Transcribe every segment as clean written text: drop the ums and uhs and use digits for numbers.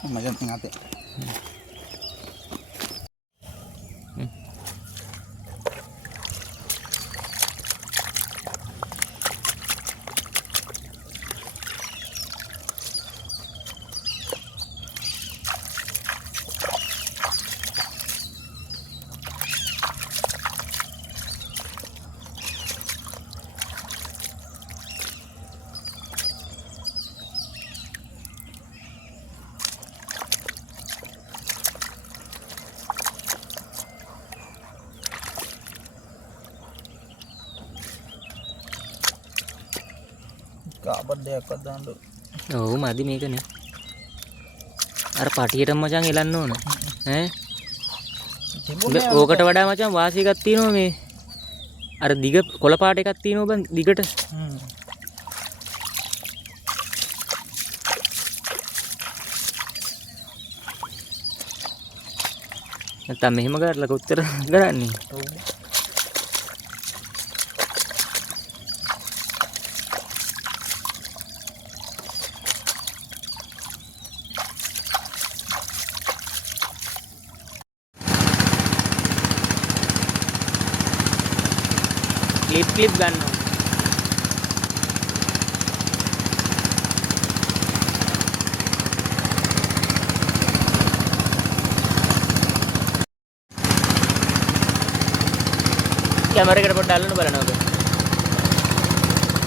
Macam ingat ya. Kabar dia kadang tu. ඔව් මදි මේකනේ. අර පටියටම මචං එලන්න ඕන. ඈ. ඕකට වඩා මචං වාසි එකක් තියෙනවා මේ. අර දිග කොළ පාට එකක් තියෙනවා බං දිගට. නැත්තම් මෙහෙම කරලා කොච්චර කරන්නේ? क्लिप गन्ना कैमरे के डालने බලන්න ඔබ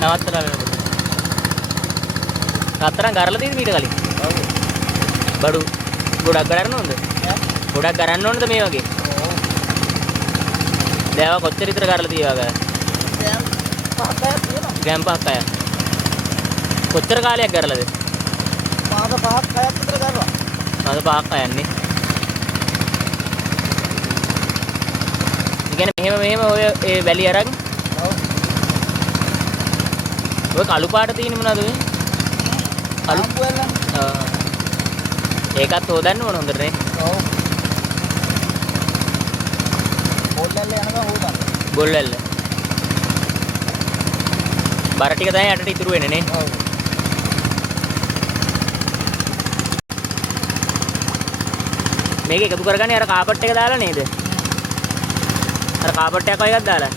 නවත්තලා බලන්න කතරම් කරලා තියෙද මීට කලින් ඔව් බඩු ගොඩක් කරන්න ඕනද ගොඩක් කරන්න ඕනද මේ වගේ ඔව් දැව කොච්චර විතර කරලා තියවද ගෑම් පහක් අය කොච්චර කාලයක් කරලාද මාස 5ක් 6ක් විතර කරලා මාස 5ක් අයන්නේ ඉතින් මෙහෙම ඔය ඒ වැලි අරන් ඔව් ඔය කළු පාට තියෙන්නේ මොනවද ඔය කළු වැල්ල ඒකත් හොදන්න ඕන හොඳට නේ ඔව් බෝල් වැල්ල යනවා හොදන්න බෝල් වැල්ල බර ටික තමයි යටට ඉතුරු වෙන්නේ නේ. ඔව්. මේක එකතු කරගන්නේ අර කාපට් එක දාලා නේද? අර කාපට් එකක් වගේ එකක් දාලා.